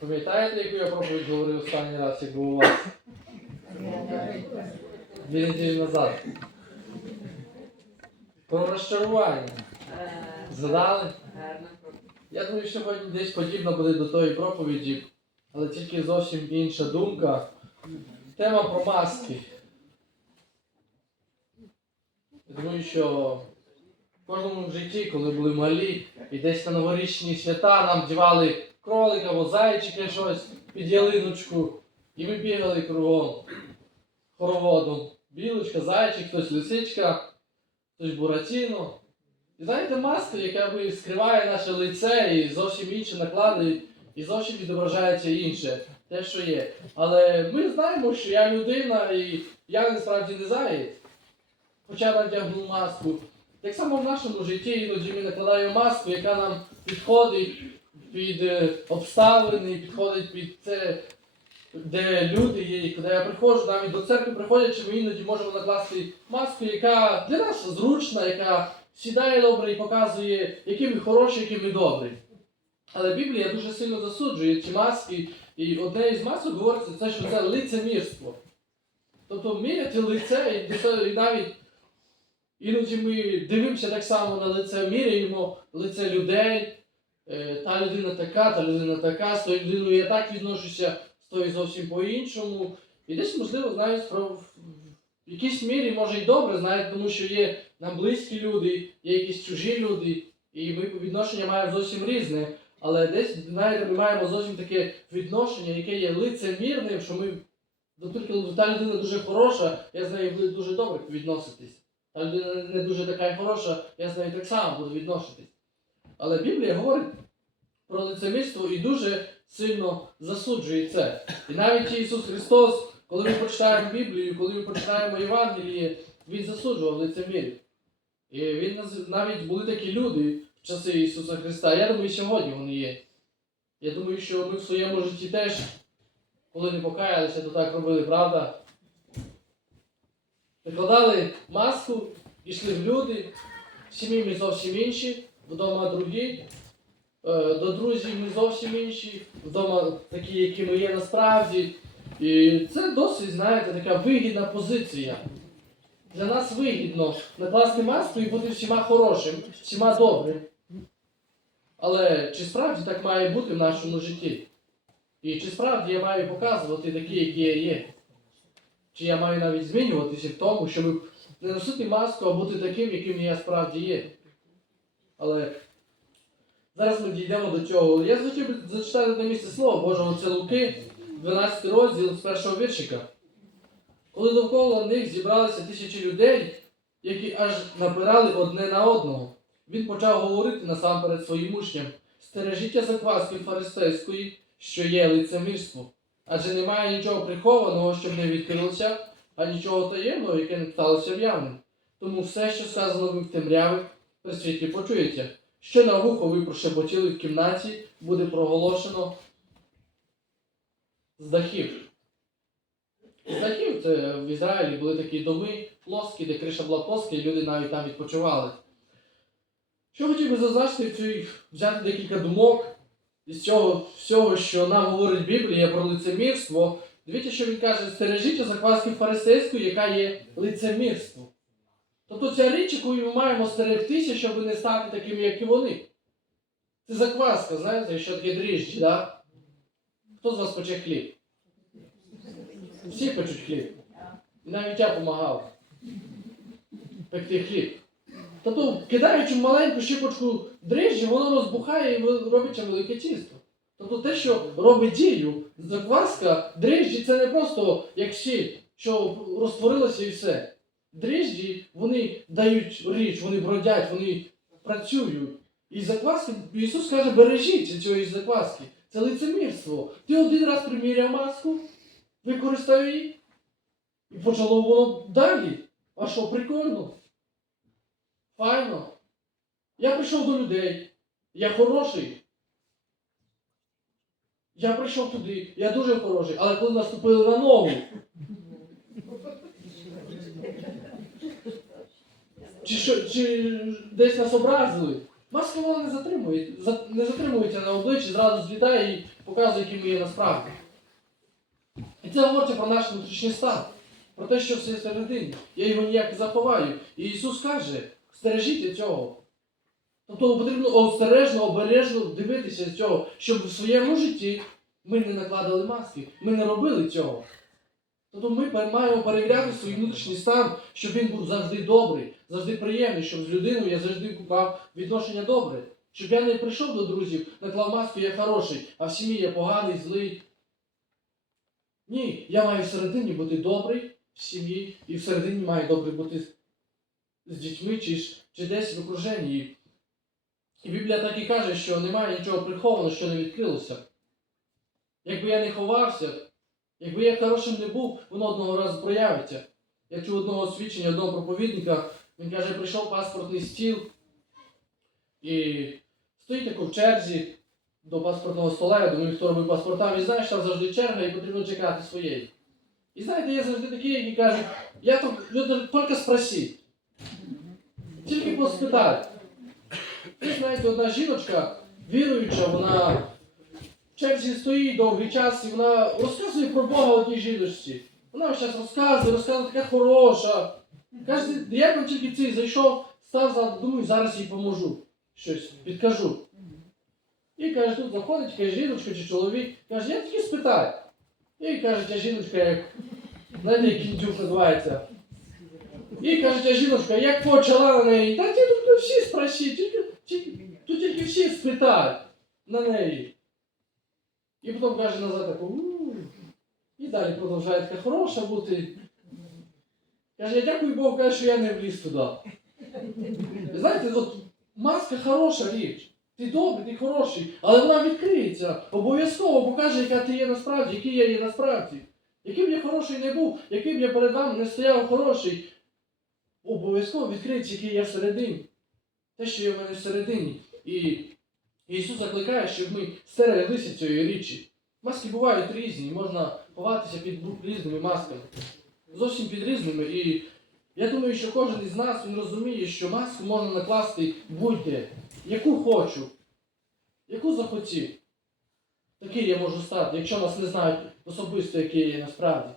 Пам'ятаєте, яку я проповідь говорив останній раз, як був у вас? Дві неділі назад. Про розчарування. Згадали? Я думаю, що сьогодні десь подібно буде до тої проповіді, але тільки зовсім інша думка. Тема про маски. Я думаю, що в кожному житті, коли були малі, і десь на новорічні свята нам вдівали кролика або зайчика щось під ялиночку, і ми бігали кругом хороводом. Білочка, зайчик, хтось лисичка, хтось буратіно. І знаєте, маска, яка би скриває наше лице і зовсім інше накладає, і зовсім відображається інше, те, що є. Але ми знаємо, що я людина і я насправді не заєць. Хоча надягнув маску. Так само в нашому житті іноді ми накладаємо маску, яка нам підходить під обставини, підходить під це, де люди є, і коли я приходжу, навіть до церкви приходячи, ми іноді можемо накласти маску, яка для нас зручна, яка сідає добре і показує, які ми хороші, які ми добрі. Але Біблія дуже сильно засуджує ці маски, і одне із масок говориться, це, що це лицемірство. Тобто міряти лице, і навіть іноді ми дивимося так само на лице, міряємо лице людей. Е, Та людина така, та людина така, з тою людиною я так відношуся, з тою зовсім по-іншому. І десь, можливо, знаєш, в якійсь мірі може й добре, знаєте, тому що є нам близькі люди, є якісь чужі люди, і ми відношення маємо зовсім різне. Але десь, знаєте, ми маємо зовсім таке відношення, яке є лицемірним, що ми та людина дуже хороша, я з нею буду дуже добре відноситись. Та людина не дуже така хороша, я з нею так само буду відноситись. Але Біблія говорить про лицемірство і дуже сильно засуджує це. І навіть Ісус Христос, коли ми почитаємо Біблію, коли ми почитаємо Євангеліє, Він засуджував лицемірів. І він навіть були такі люди в часи Ісуса Христа. Я думаю, сьогодні вони є. Я думаю, що ми в своєму житті теж, коли не покаялися, то так робили, правда? Прикладали маску, йшли в люди, в сім'ї ми зовсім інші, вдома другі, е, до друзів ми зовсім інші, вдома такі, які ми є насправді. І це досить, знаєте, така вигідна позиція. Для нас вигідно накласти маску і бути всіма хорошим, всіма добрим. Але чи справді так має бути в нашому житті? І чи справді я маю показувати такі, які я є? Чи я маю навіть змінюватися в тому, щоб не носити маску, а бути таким, яким я справді є? Але зараз ми дійдемо до цього. Я хотів би зачитати одне місце слова Божого, це Луки, 12 розділ з першого віршика. Коли довкола них зібралися тисячі людей, які аж напирали одне на одного, він почав говорити насамперед своїм учням: стережіться закваски фарисейської, що є лицемірство. Адже немає нічого прихованого, щоб не відкрилося, а нічого таємного, яке не сталося в явним. Тому все, що сказано в темряві, при світі почуєте. Що на вухо ви прошепотіли в кімнаті, буде проголошено з дахів. З дахів це в Ізраїлі були такі доми плоскі, де криша була плоска, і люди навіть там відпочивали. Що хотів би зазначити, взяти декілька думок із цього всього, що нам говорить Біблія про лицемірство. Дивіться, що він каже, стережіть закваски фарисейської, яка є лицемірство. Тобто ця річ, яку ми маємо стерегтися, щоб не стати такими, як і вони. Це закваска, знаєте, що таке дріжджі, да? Хто з вас пече хліб? Всі печуть хліб. І навіть я допомагав пекти хліб. Тобто, кидаючи маленьку щіпочку дріжджі, воно розбухає і робиться велике тісто. Тобто те, що робить дію, закваска, дріжджі це не просто як сіль, що розтворилося і все. Дріжджі, вони дають річ, вони бродять, вони працюють. І закваски, Ісус каже, бережіть цієї закваски. Це лицемірство. Ти один раз приміряв маску, використав її, і почало воно далі. А що, прикольно? Файно. Я прийшов до людей. Я хороший. Я прийшов туди, я дуже хороший, але коли наступили на ногу. Чи, що, чи десь нас образили, маска вона не затримує, за- не затримується на обличчі, зразу злітає і показує, які ми є насправді. І це говорить про наш внутрішній стан, про те, що все є всередині. Я його ніяк не заховаю. І Ісус каже, стережіть цього. Тобто потрібно обстережно, обережно дивитися цього, щоб в своєму житті ми не накладали маски, ми не робили цього. Тобто ми маємо перевіряти свій внутрішній стан, щоб він був завжди добрий, завжди приємний, щоб з людиною я завжди мав відношення добре. Щоб я не прийшов до друзів, наклав маску, я хороший, а в сім'ї я поганий, злий. Ні, я маю всередині бути добрий в сім'ї, і всередині маю добре бути з дітьми чи, чи десь в окруженні. І Біблія так і каже, що немає нічого прихованого, що не відкрилося. Якби я не ховався, якби я хорошим не був, воно одного разу проявиться. Я чув одного свідчення, одного проповідника, він каже, прийшов паспортний стіл і стоїть тако в черзі до паспортного стола, я думаю, хто робив паспорта, він знає, що там завжди черга і потрібно чекати своєї. І знаєте, є завжди такі, які кажуть, я люди, тільки спросіть. Тільки поспитай. Ви знаєте, одна жіночка, віруюча, вона в черзі стоїть довгий час і вона розказує про Бога одній жіночці. Вона весь час розказує, розказує така хороша. Каже, я тільки цей зайшов, став за, думаю, зараз їй поможу. Щось підкажу. І каже, тут заходить якась жіночка чи чоловік, каже, я тільки спитаю. І каже, ця жіночка, як, як кіндюк називається. І каже, ця жіночка, як почала на неї, та ти тут всі спроси, тільки, тільки, тут тільки всі спитай на неї. І потім каже назад таку, і далі продовжує така хороша бути. Каже, дякую Богу, каже, що я не вліз туди. Знаєте, от маска хороша річ. Ти добрий, ти хороший, але вона відкриється. Обов'язково покаже, яка ти є насправді, який я є насправді. Яким я хороший не був, яким я перед вами не стояв хороший, обов'язково відкриється, який я всередині. Те, що є в мене всередині. І Ісус закликає, щоб ми стереглися цієї річі. Маски бувають різні, можна ховатися під різними масками. Зовсім під різними. І я думаю, що кожен із нас він розуміє, що маску можна накласти будь-де, яку хочу, яку захотів. Такий я можу стати, якщо нас не знають особисто, який я є насправді.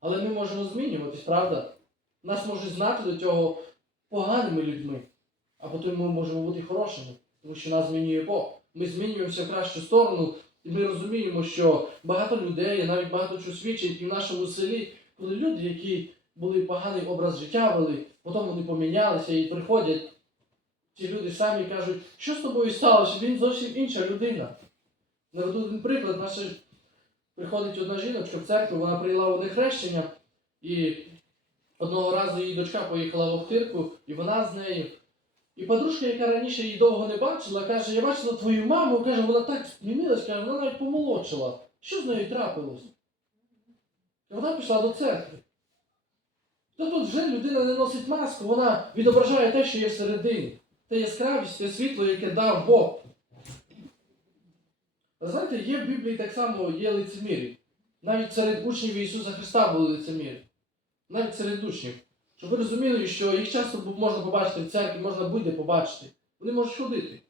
Але ми можемо змінюватись, правда? Нас можуть знати до цього поганими людьми, а потім ми можемо бути хорошими, тому що нас змінює Бог. Ми змінюємося в кращу сторону, і ми розуміємо, що багато людей, навіть багато чого свідчить і в нашому селі, коли люди, які були поганий образ життя вели, потім вони помінялися і приходять. Ці люди самі кажуть, що з тобою сталося? Він зовсім інша людина. Наведу один приклад, наша приходить одна жіночка в церкву, вона прийняла одне хрещення, і одного разу її дочка поїхала в Охтирку, і вона з нею. І подружка, яка раніше її довго не бачила, каже, я бачила твою маму, каже, вона так змінилась, каже, вона навіть помолодшила. Що з нею трапилось? І вона пішла до церкви. То тут вже людина не носить маску, вона відображає те, що є всередині. Те яскравість, те світло, яке дав Бог. Ви знаєте, є в Біблії так само є лицемірі. Навіть серед учнів Ісуса Христа були лицемірі. Навіть серед учнів. Щоб ви розуміли, що їх часто можна побачити в церкві, можна буде побачити. Вони можуть ходити.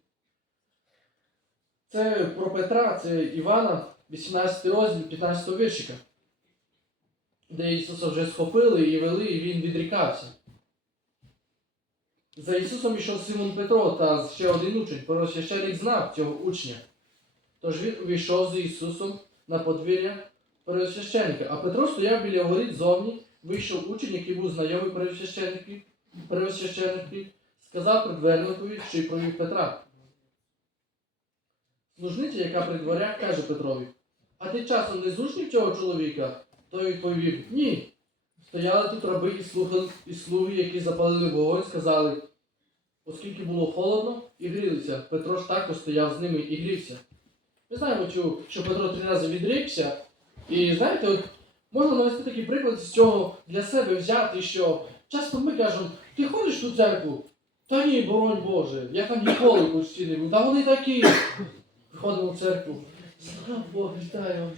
Це про Петра, це Івана, 18 розділ, 15 віршика де Ісуса вже схопили і вели, і він відрікався. За Ісусом йшов Симон Петро та ще один учень. Первосвященик знав цього учня. Тож він увійшов з Ісусом на подвір'я первосвященика. А Петро стояв біля воріт зовні, вийшов учень, який був знайомий первосвященикові, сказав предверникові, що й провів Петра. Служниця, яка при дверях, каже Петрові, а ти часом не з учнів цього чоловіка? Той відповів, ні. Стояли тут раби і слухали, і слуги, які запалили вогонь, сказали, оскільки було холодно, і грілися. Петро ж також стояв з ними і грівся. Ми знаємо, що- Петро три рази відрікся. І знаєте, от можна навести такий приклад з цього для себе взяти, що часто ми кажемо, ти ходиш ту церкву? Та ні, боронь Боже, я там ніколи почти не був. Та вони такі. Приходимо в церкву. Слава Богу, вітаю вам.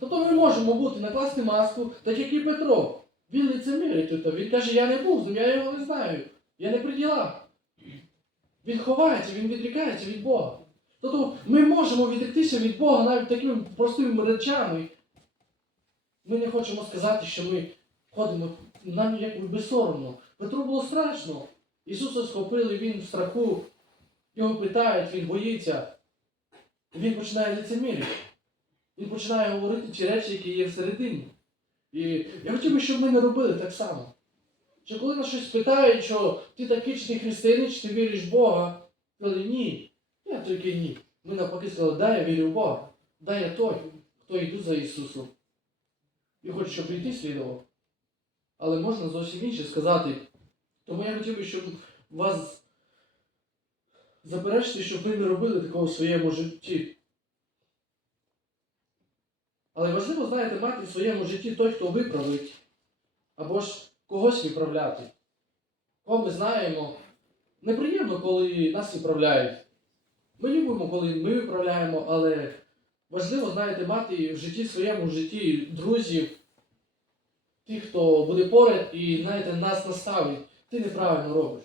Тобто ми можемо бути, накласти маску, так як і Петро. Він лицемірить тут. Він каже, я не був з ним, я його не знаю. Я не при ділах. Він ховається, він відрікається від Бога. Тобто ми можемо відректися від Бога навіть такими простими речами. Ми не хочемо сказати, що ми ходимо, нам якби безсоромно. Петру було страшно. Ісуса схопили, він в страху, його питають, він боїться. Він починає лицемірити. Він починає говорити ті речі, які є всередині. І я хотів би, щоб ми не робили так само. Що коли нас щось питають, що ти такий чи ти християнин, чи ти віриш в Бога, коли ні, я тільки ні. Ми навпаки сказали, да, я вірю в Бога. Да, я той, хто йду за Ісусом. І хочу, щоб прийти слідував. Але можна зовсім інше сказати. Тому я хотів би, щоб вас заперечити, щоб ви не робили такого в своєму житті. Але важливо, знаєте, мати в своєму житті той, хто виправить, або ж когось виправляти. Кого ми знаємо, неприємно, коли нас виправляють. Ми любимо, коли ми виправляємо, але важливо, знаєте, мати в житті в своєму житті друзів, тих, хто буде поряд і, знаєте, нас наставить. Ти неправильно робиш.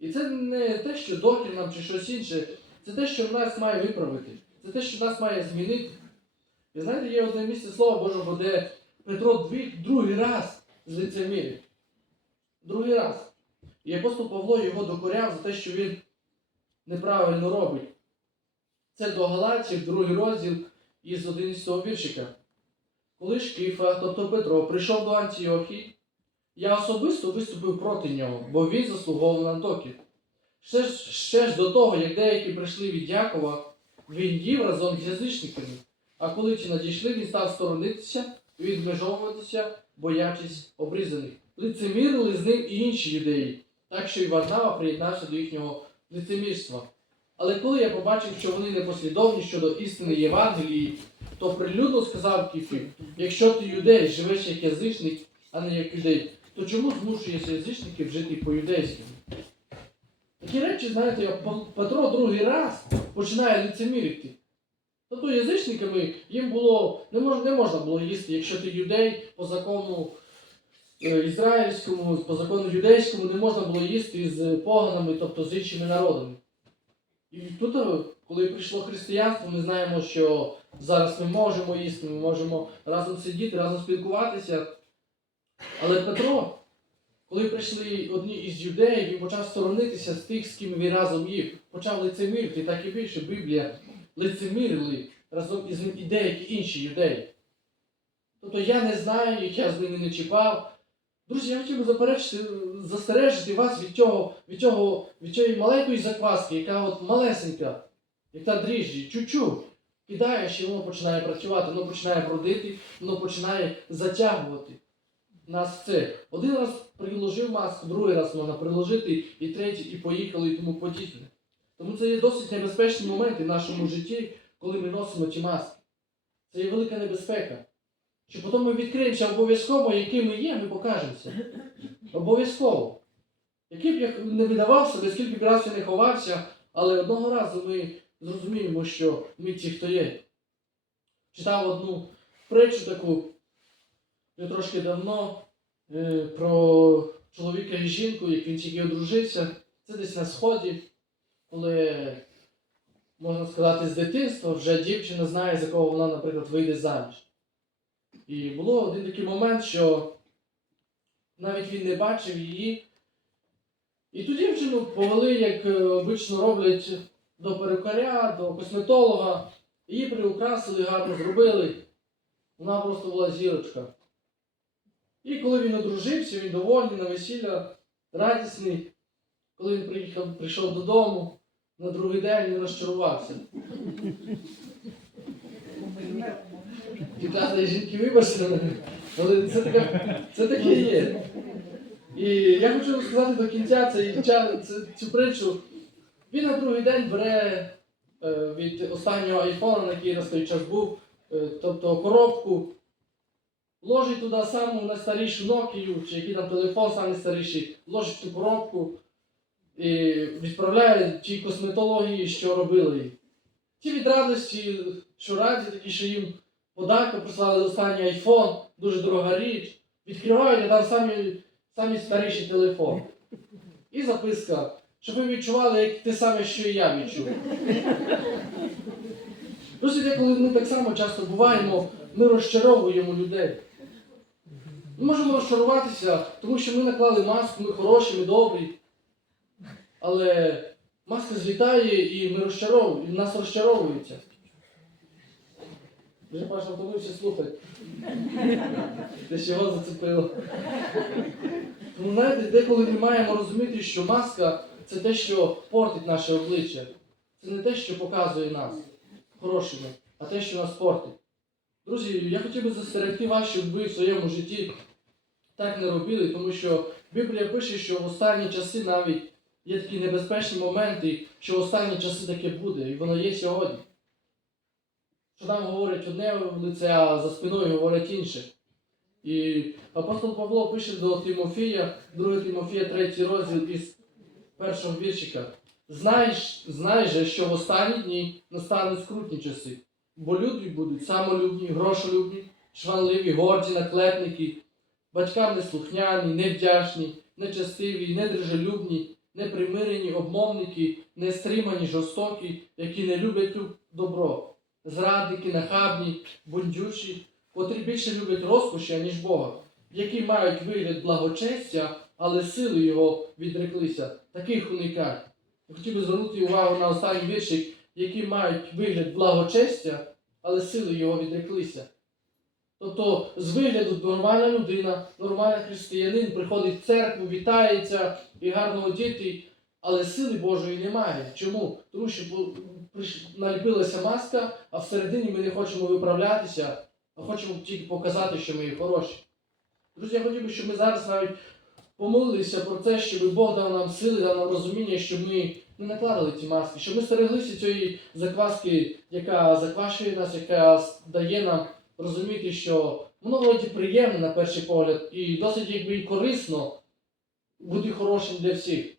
І це не те, що докір нам чи щось інше, це те, що нас має виправити. Це те, що нас має змінити. І знаєте, є одне місце Слова Божого, де Петро дві, другий раз з лицемірів. Другий раз. І апостол Павло його докоряв за те, що він неправильно робить. Це до Галатів, другий розділ із 11 віршика. Коли ж Кифа, тобто Петро, прийшов до Антіохії, я особисто виступив проти нього, бо він заслуговував на докір. Ще ж, ще ж до того, як деякі прийшли від Якова, він їв разом з язичниками. А коли ті надійшли, він став сторонитися відмежовуватися, боячись обрізаних. Лицемірили з ним і інші юдеї, так що і Варнава приєднався до їхнього лицемірства. Але коли я побачив, що вони непослідовні щодо істини Євангелії, то прилюдно сказав Кіфі, якщо ти юдей живеш як язичник, а не як юдей, то чому змушуєш язичників жити по-юдейськи? Такі речі, знаєте, Петро другий раз починає лицемірити. Тобто язичниками їм було не можна, не можна було їсти, якщо ти юдей по закону е, ізраїльському, по закону юдейському не можна було їсти з поганами, тобто з іншими народами. І тут, е, коли прийшло християнство, ми знаємо, що зараз ми можемо їсти, ми можемо разом сидіти, разом спілкуватися. Але Петро, коли прийшли одні із юдеїв, він почав сторонитися з тих, з ким він разом їв, почав лицемірити, так і більше Біблія лицемірили разом із ним і деякі інші юдеї. Тобто я не знаю їх, я з ними не чіпав. Друзі, я хотів би заперечити, застережити вас від цього, від цього, від цієї маленької закваски, яка от малесенька, як та дріжджі, чуть-чуть. Кидаєш і воно починає працювати, воно починає бродити, воно починає затягувати нас це. Один раз приложив маску, другий раз можна приложити, і третій, і поїхали, і тому подібне. Тому це є досить небезпечні моменти в нашому житті, коли ми носимо ті маски. Це є велика небезпека. Що потім ми відкриємося обов'язково, яким ми є, ми покажемося. Обов'язково. Який б я не видавав себе, скільки б разів я не ховався, але одного разу ми зрозуміємо, що ми ті, хто є. Читав одну притчу таку вже трошки давно е, про чоловіка і жінку, як він тільки одружився. Це десь на сході, коли, можна сказати, з дитинства вже дівчина знає, за кого вона, наприклад, вийде заміж. І було один такий момент, що навіть він не бачив її. І ту дівчину повели, як е, обично роблять, до перукаря, до косметолога. Її приукрасили, гарно зробили. Вона просто була зірочка. І коли він одружився, він довольний на весілля, радісний. Коли він приїхав, прийшов додому, на другий день він розчарувався. І жінки, вибачте, але це таке, це таке є. І я хочу розказати до кінця цей, цю, цю притчу. Він на другий день бере е, від останнього айфона, на який на той час був, е, тобто коробку, ложить туди саму найстарішу Nokia, чи який там телефон самий старіший, ложить ту коробку і відправляє тій косметології, що робили. Ті від радості, що раді, такі, що їм подарки прислали останній айфон, дуже дорога річ. Відкривають, а там самі, самі старіший телефон. І записка. щоб ви відчували, як те саме, що і я відчув. Друзі, деколи ми так само часто буваємо, ми розчаровуємо людей. Ми можемо розчаруватися, тому що ми наклали маску, ми хороші, ми добрі. Але маска злітає і ми розчаровуємо, і нас розчаровується. Вже Паша втомився слухати. Що його зацепило. Тому знаєте, деколи ми маємо розуміти, що маска це те, що портить наше обличчя. Це не те, що показує нас хорошими, а те, що нас портить. Друзі, я хотів би застерегти вас, щоб ви в своєму житті так не робили, тому що Біблія пише, що в останні часи навіть є такі небезпечні моменти, що останні часи таке буде, і воно є сьогодні. Що там говорять одне лице, а за спиною говорять інше. І апостол Павло пише до Тимофія, 2 Тимофія, 3 розділ із першого віршика. Знаєш, знай же, що в останні дні настануть скрутні часи, бо люди будуть самолюбні, грошолюбні, шванливі, горді, наклепники, батькам неслухняні, невдячні, нечестиві, недружелюбні, непримирені, обмовники, нестримані, жорстокі, які не люблять добро, зрадники, нахабні, бундючі, котрі більше люблять розкоші, аніж Бога, які мають вигляд благочестя, але сили його відреклися. Таких уникай. Хотів би звернути увагу на останній віршик, які мають вигляд благочестя, але сили його відреклися. Тобто, з вигляду нормальна людина, нормальний християнин приходить в церкву, вітається і гарно одітий, але сили Божої немає. Чому? Тому що наліпилася маска, а всередині ми не хочемо виправлятися, а хочемо тільки показати, що ми хороші. Друзі, я хотів би, щоб ми зараз навіть помолилися про те, щоб Бог дав нам сили, дав нам розуміння, щоб ми не накладали ці маски, щоб ми стереглися цієї закваски, яка заквашує нас, яка дає нам розуміти, що воно вроді приємне на перший погляд і досить якби і корисно бути хорошим для всіх.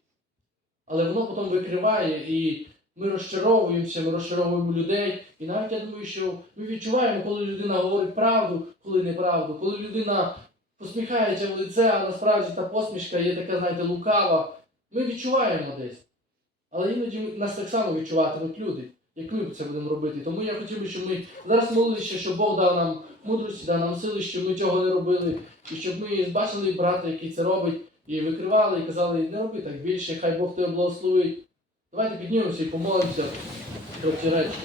Але воно потім викриває і ми розчаровуємося, ми розчаровуємо людей. І навіть я думаю, що ми відчуваємо, коли людина говорить правду, коли неправду, коли людина посміхається в лице, а насправді та посмішка є така, знаєте, лукава. Ми відчуваємо десь. Але іноді нас так само відчуватимуть люди, як ми це будемо робити. Тому я хотів би, щоб ми зараз молилися, щоб Бог дав нам мудрості, дав нам сили, щоб ми цього не робили, і щоб ми бачили брата, який це робить, і викривали, і казали, не роби так більше, хай Бог тебе благословить. Давайте піднімемося і помолимося про ці речі.